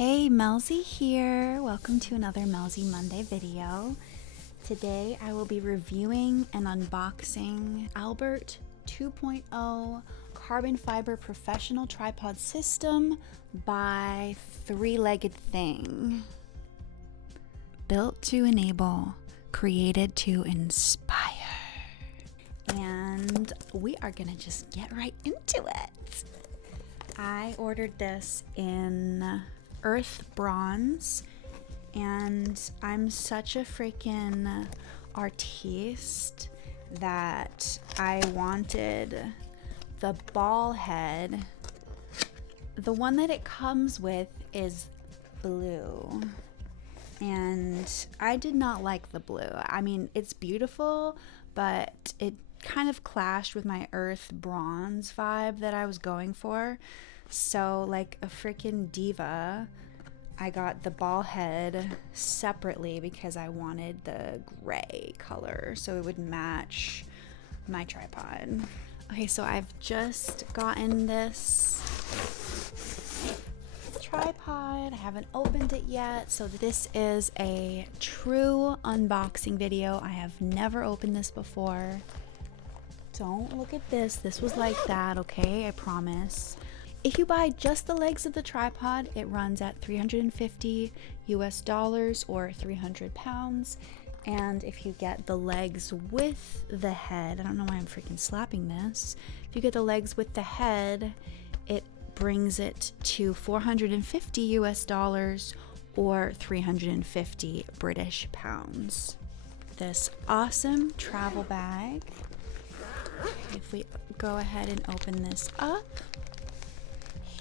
Hey, Melzy here. Welcome to another Melzy Monday video. Today I will be reviewing and unboxing Albert 2.0 carbon fiber professional tripod system by Three-Legged Thing. Built to enable, created to inspire. And we are gonna just get right into it. I ordered this in Earth Bronze, and I'm such a freaking artiste that I wanted the ball head. The one that it comes with is blue, and I did not like the blue. I mean, it's beautiful, but it kind of clashed with my Earth Bronze vibe that I was going for. So, like a freaking diva, I got the ball head separately because I wanted the gray color so it would match my tripod. Okay, so I've just gotten this tripod. I haven't opened it yet, so this is a true unboxing video. I have never opened this before. Don't look at this. This was like that, okay? I promise. If you buy just the legs of the tripod, it runs at $350 US or 300 pounds. And if you get the legs with the head, I don't know why I'm freaking slapping this. If you get the legs with the head, it brings it to $450 US or 350 British pounds. This awesome travel bag. If we go ahead and open this up,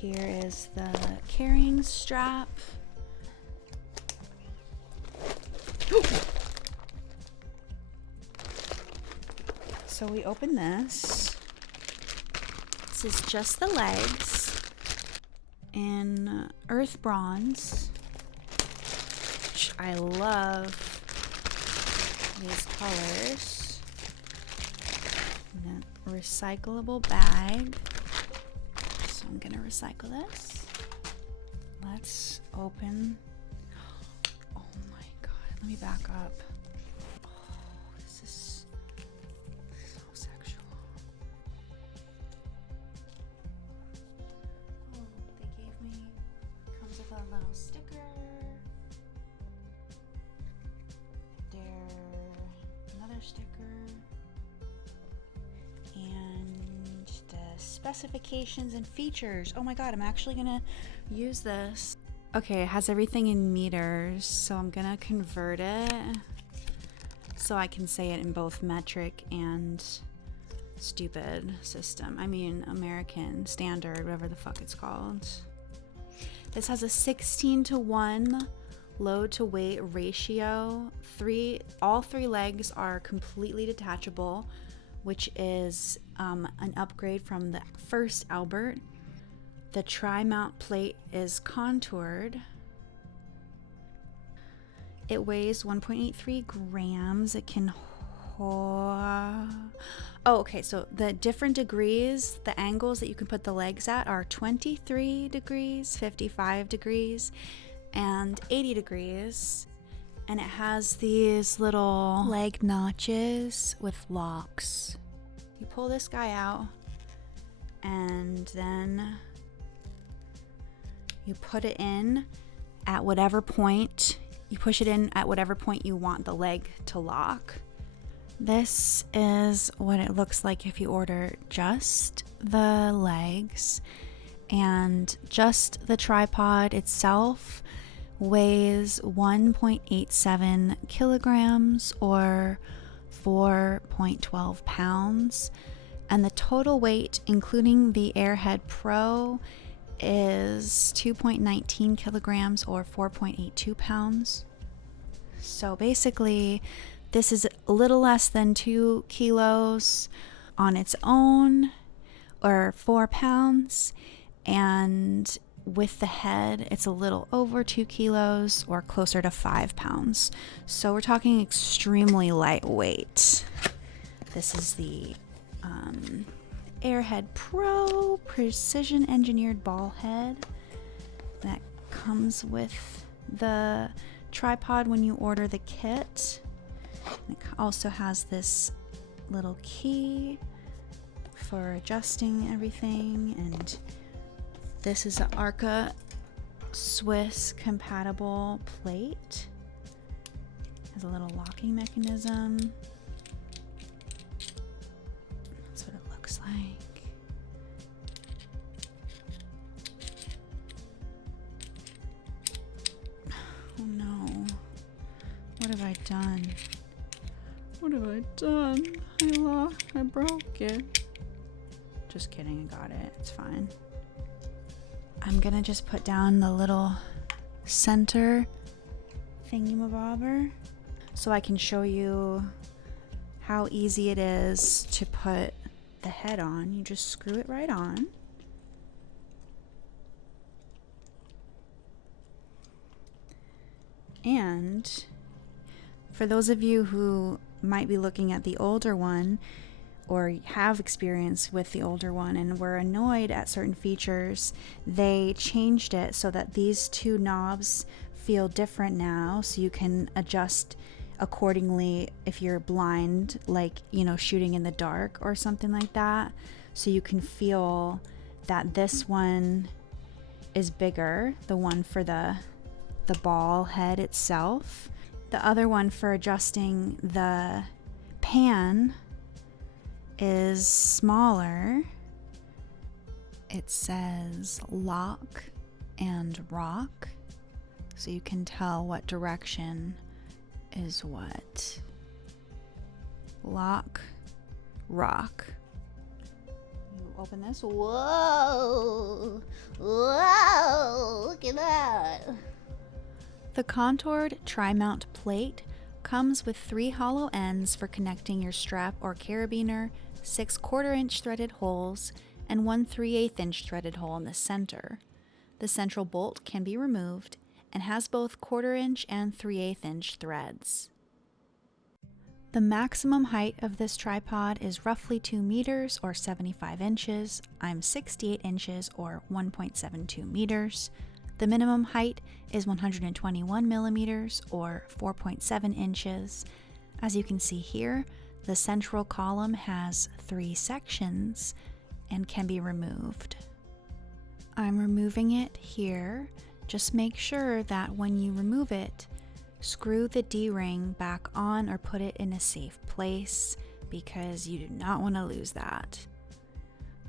here is the carrying strap. So we open this. This is just the legs in Earth Bronze, which I love these colors. And a recyclable bag. So I'm gonna recycle this. Let's open. Oh my god, let me back up. Oh, this is so sexual. Oh, they gave me, comes with a little sticker. Another sticker. And the specifications and features. Oh my god, I'm actually gonna use this. Okay, it has everything in meters, so I'm gonna convert it so I can say it in both metric and stupid system. I mean, American Standard, whatever the fuck it's called. This has a 16:1 load to weight ratio. All three legs are completely detachable, which is an upgrade from the first Albert. The tri-mount plate is contoured. It weighs 1.83 grams. It can hold... Oh, okay, so the different degrees, the angles that you can put the legs at are 23 degrees, 55 degrees, and 80 degrees. And it has these little leg notches with locks. You pull this guy out, and then you put it in at whatever point. You push it in at whatever point you want the leg to lock. This is what it looks like if you order just the legs, and just the tripod itself weighs 1.87 kilograms or 4.12 pounds, and the total weight including the Airhead Pro is 2.19 kilograms or 4.82 pounds. So basically this is a little less than 2 kilos on its own, or 4 pounds, and with the head it's a little over 2 kilos or closer to 5 pounds. So we're talking extremely lightweight. This is the Airhead Pro precision engineered ball head that comes with the tripod when you order the kit. It also has this little key for adjusting everything, and this is an Arca Swiss compatible plate. Has a little locking mechanism. That's what it looks like. Oh no. What have I done? What have I done? I broke it. Just kidding, I got it. It's fine. I'm gonna just put down the little center thingy-mabobber so I can show you how easy it is to put the head on. You just screw it right on. And for those of you who might be looking at the older one or have experience with the older one and were annoyed at certain features, they changed it so that these two knobs feel different now, so you can adjust accordingly if you're blind, like, you know, shooting in the dark or something like that. So you can feel that this one is bigger, the one for the ball head itself. The other one for adjusting the pan is smaller. It says lock and rock, so you can tell what direction is what. Lock, rock. You open this. Whoa! Whoa! Look at that! The contoured tri-mount plate comes with 3 hollow ends for connecting your strap or carabiner, 6 1/4-inch threaded holes, and 1 3/8 inch threaded hole in the center. The central bolt can be removed and has both 1/4-inch and 3/8 inch threads. The maximum height of this tripod is roughly 2 meters or 75 inches. I'm 68 inches or 1.72 meters. The minimum height is 121 millimeters or 4.7 inches. As you can see here, the central column has 3 sections and can be removed. I'm removing it here. Just make sure that when you remove it, screw the D-ring back on or put it in a safe place, because you do not want to lose that.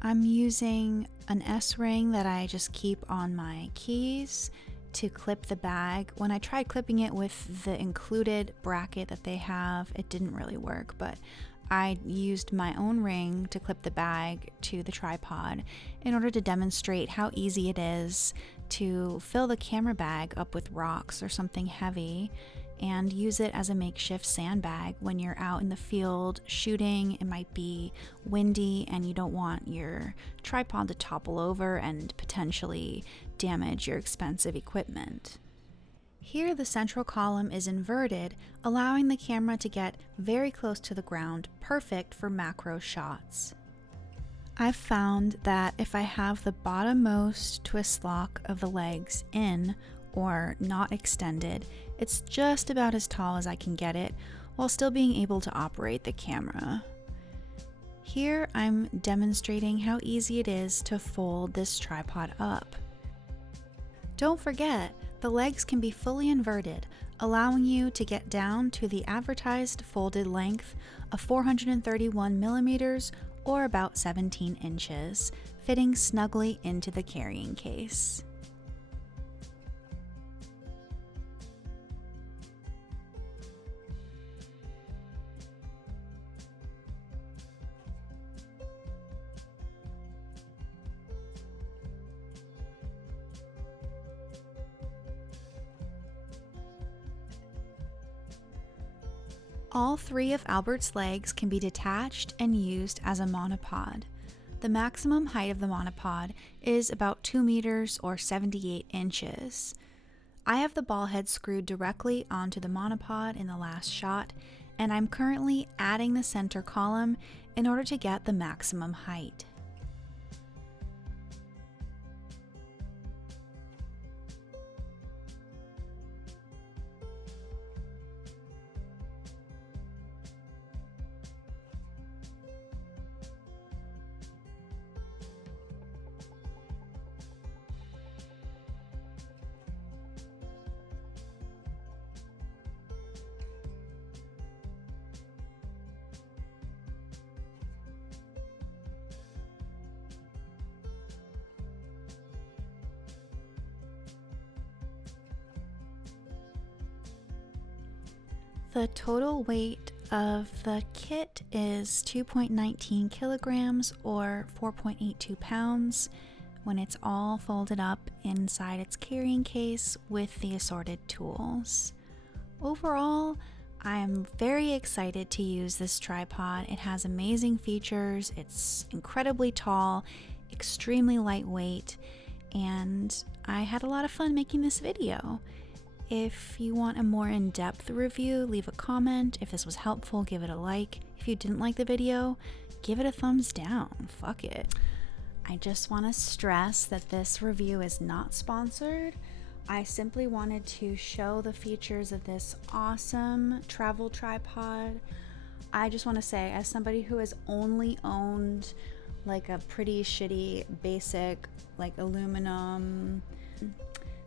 I'm using an S-ring that I just keep on my keys to clip the bag. When I tried clipping it with the included bracket that they have, it didn't really work, but I used my own ring to clip the bag to the tripod in order to demonstrate how easy it is to fill the camera bag up with rocks or something heavy and use it as a makeshift sandbag when you're out in the field shooting. It might be windy and you don't want your tripod to topple over and potentially damage your expensive equipment. Here the central column is inverted, allowing the camera to get very close to the ground, perfect for macro shots. I've found that if I have the bottommost twist lock of the legs in or not extended, it's just about as tall as I can get it while still being able to operate the camera. Here I'm demonstrating how easy it is to fold this tripod up. Don't forget, the legs can be fully inverted, allowing you to get down to the advertised folded length of 431 millimeters or about 17 inches, fitting snugly into the carrying case. All 3 of Albert's legs can be detached and used as a monopod. The maximum height of the monopod is about 2 meters or 78 inches. I have the ball head screwed directly onto the monopod in the last shot, and I'm currently adding the center column in order to get the maximum height. The total weight of the kit is 2.19 kilograms or 4.82 pounds when it's all folded up inside its carrying case with the assorted tools. Overall, I am very excited to use this tripod. It has amazing features, it's incredibly tall, extremely lightweight, and I had a lot of fun making this video. If you want a more in-depth review, leave a comment. If this was helpful, give it a like. If you didn't like the video, give it a thumbs down. Fuck it. I just want to stress that this review is not sponsored. I simply wanted to show the features of this awesome travel tripod. I just want to say, as somebody who has only owned like a pretty shitty basic like aluminum,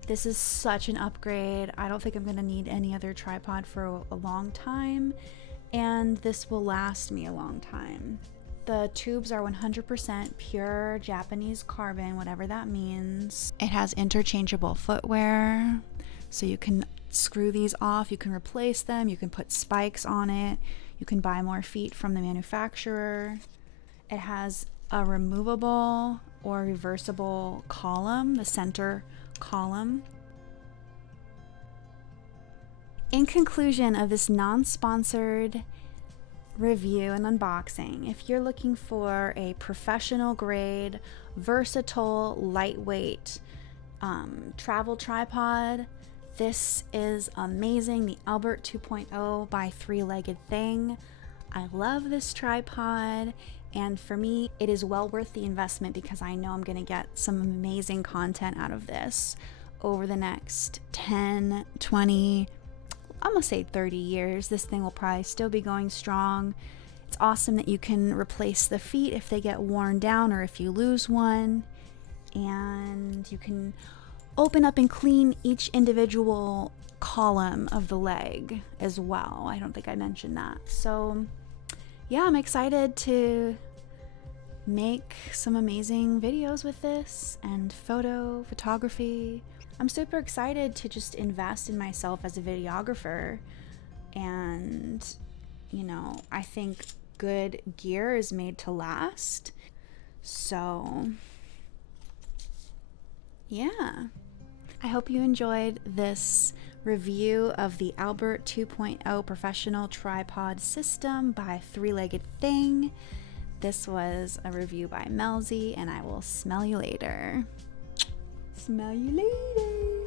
this is such an upgrade. I don't think I'm gonna need any other tripod for a long time, and this will last me a long time. The tubes are 100% pure Japanese carbon, whatever that means. It has interchangeable footwear, so you can screw these off, you can replace them, you can put spikes on it, you can buy more feet from the manufacturer. It has a removable or reversible column, the center column. In conclusion of this non-sponsored review and unboxing, if you're looking for a professional grade, versatile, lightweight travel tripod, this is amazing. The Albert 2.0 by Three-Legged Thing. I love this tripod, and for me it is well worth the investment because I know I'm gonna get some amazing content out of this over the next 10, 20, I'm gonna say 30 years. This thing will probably still be going strong. It's awesome that you can replace the feet if they get worn down or if you lose one, and you can open up and clean each individual column of the leg as well. I don't think I mentioned that. So yeah, I'm excited to make some amazing videos with this and photography. I'm super excited to just invest in myself as a videographer, and you know, I think good gear is made to last. So yeah, I hope you enjoyed this review of the Albert 2.0 professional tripod system by Three-Legged Thing. This was a review by Melzy, and I will smell you later. Smell you later.